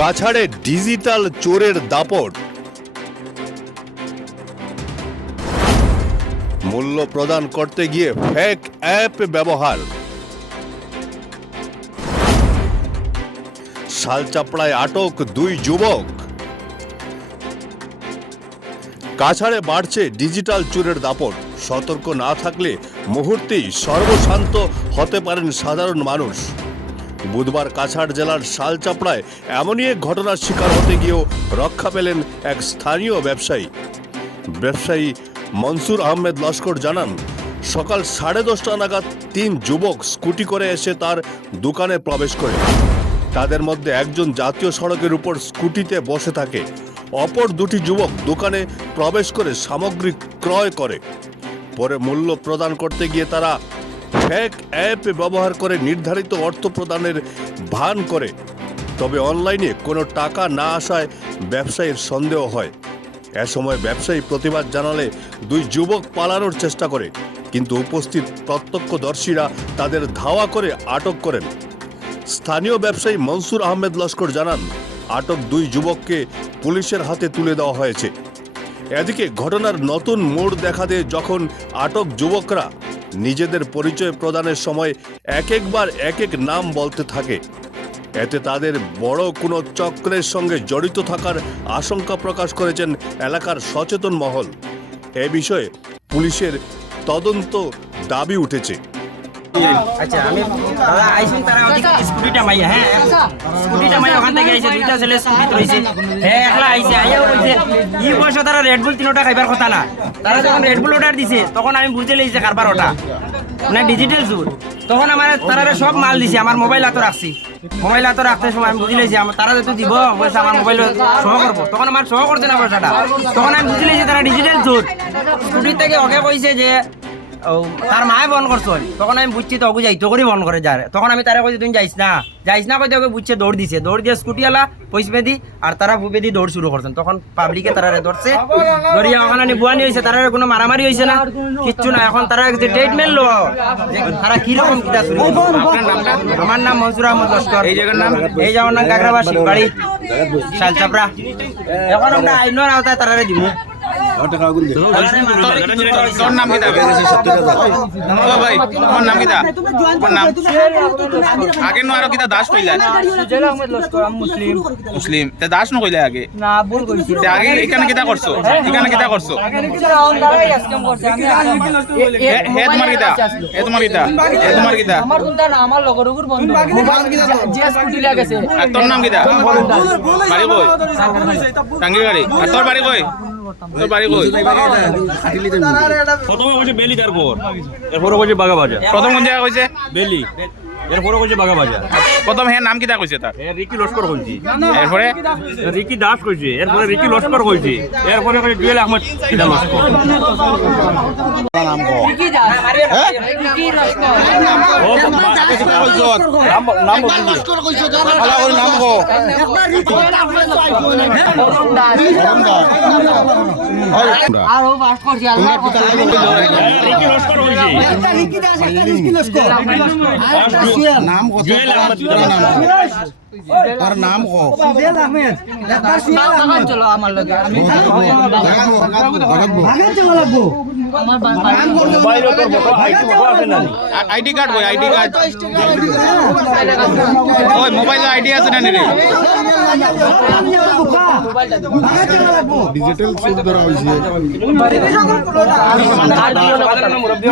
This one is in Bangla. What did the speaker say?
কাছাড়ে ডিজিটাল চোরের দাপট। মূল্য প্রদান করতে গিয়ে ফেক অ্যাপ ব্যবহার। শালচাপড়ায় আটক দুই যুবক। কাছাড়ে বাড়ছে ডিজিটাল চোরের দাপট। সতর্ক না থাকলে মুহূর্তেই সর্বশান্ত হতে পারেন সাধারণ মানুষ। বুধবার কাছাড় জেলার শালচাপড়ায় এমনই এক ঘটনার শিকার হতে গিয়েও রক্ষা পেলেন এক স্থানীয় ব্যবসায়ী। ব্যবসায়ী মনসুর আহমেদ লস্কর জানান, সকাল সাড়ে দশটা নাগাদ তিন যুবক স্কুটি করে এসে তার দোকানে প্রবেশ করে। তাদের মধ্যে একজন জাতীয় সড়কের উপর স্কুটিতে বসে থাকে। অপর দুটি যুবক দোকানে প্রবেশ করে সামগ্রী ক্রয় করে। পরে মূল্য প্রদান করতে গিয়ে তারা ফেক অ্যাপ ব্যবহার করে নির্ধারিত অর্থ প্রদানের ভান করে। তবে অনলাইনে কোনো টাকা না আসায় ব্যবসায়ীর সন্দেহ হয়। এ সময় ব্যবসায়ী প্রতিবাদ জানালে দুই যুবক পালানোর চেষ্টা করে, কিন্তু উপস্থিত প্রত্যক্ষদর্শীরা তাদের ধাওয়া করে আটক করেন। স্থানীয় ব্যবসায়ী মনসুর আহমেদ লস্কর জানান, আটক দুই যুবককে পুলিশের হাতে তুলে দেওয়া হয়েছে। এদিকে ঘটনার নতুন মোড় দেখা দেয় যখন আটক যুবকরা নিজেদের পরিচয় প্রদানের সময় এক একবার এক এক নাম বলতে থাকে। এতে তাদের বড় কোনো চক্রের সঙ্গে জড়িত থাকার আশঙ্কা প্রকাশ করেছেন এলাকার সচেতন মহল। এ বিষয়ে পুলিশের তদন্ত দাবি উঠেছে। আচ্ছা আমি দাদা আইসুন তারা ওদিকে স্কুটিটা মাইয়া হ্যাঁ? স্কুটিটা মাইয়া ওখান থেকে আইছে দুইটা ছেলে স্কুটি রইছে হ্যাঁ একলা আইছে আইয়াও রইছে ই বয়স তারা রেড তিনোটা খাইবার কথা না। তারা যখন রেড অর্ডার দিছে তখন আমি বুঝে লইছে কারবার ওটা। মানে ডিজিটাল যুগ। তখন আমার তারা সব মাল দিছে আমার মোবাইল হাতে রাখছি। মোবাইল হাতে রাখতে সময় আমি বুঝে লইছি আমার তারা যেহেতু দিব পয়সা আমার মোবাইল সহ করব। তখন আমার সহ করছে না পয়সাটা। তখন আমি বুঝে লইছি তারা ডিজিটাল যুগ। স্কুটির থেকে ওকে কইছে যে তার মায়ে বন করছ তখন আমি বুঝছি তো ওকে যাইতো করে বন করে যার তখন আমি তারা কইছি তুমি যাইস না। যাইস না কইতে ওকে বুঝছে দৌড় দিছে। দৌড় দিয়ে স্কুটি আলা পয়সা বেদি আর তারা ভুপেদি দৌড় শুরু করছেন। তখন পাবলিকে তারা ধরছে। ধরিয়া ওখানে নি বুয়ানি হয়েছে তারা কোনো মারামারি হয়েছে না কিচ্ছু না। এখন তারা যে ট্রিটমেন্ট লো তারা কীরকম কিতা শুরু আমার নাম মনসুর আহমদ লস্কর। এই জায়গার নাম? এই জায়গার নাম কাকরাবাসী বাড়ি শালচাপড়া। এখন আমরা আইনের আওতায় তারা দিব তোর নাম কি ভাই তোমার নাম কি দা তোমার নাম আগে নো আরও কিতা দাস কইলা? মুসলিম। মুসলিম। তে দাস নো কইলা আগে? না ভুল কইছি। তে আগে এখানে কিতা করছ? এখানে কিতা করছ? হে তোমার কিতা হে তোমার কিতা হে তোমার কিতা আমার কোনটা না আমার লগরগুর বন্ধু। যে স্কুটি লাগাছে আর তোর নাম কিতা বাড়ি কই? টাঙ্গি গাড়ি আর তোর তোর বাড়ি কই? প্রথমে কইছে বেলি তারপর। এরপরে কইছে বাগা বাজার প্রথম কোন জায়গা কইছে? বেলি। এরপরে কইছে বাগা বাজার প্রথম হে নাম কিতা কইছে তার? এ রিকি লস্কর কইছি। এরপরে? রিকি দাস কইছে এরপরে রিকি লস্কর কইছে এরপরে কইছে জুয়েল আহমদ কিদা লস্কর। কি যা কি আর ও বাস করছে আল্লাহ রিকি লস্কর। কইছে জুয়েল আহমদ কিদা লস্কর। তার নাম কো চলো আমার লগে আমি আমার বাগান মোবাইল তোর ফটো আইটি ফটো আছে না আইডি কার্ড কই আইডি কার্ড। ওই মোবাইল আইডি আছে না রে ডিজিটাল সুদ ধরা হইছে মুরব্বি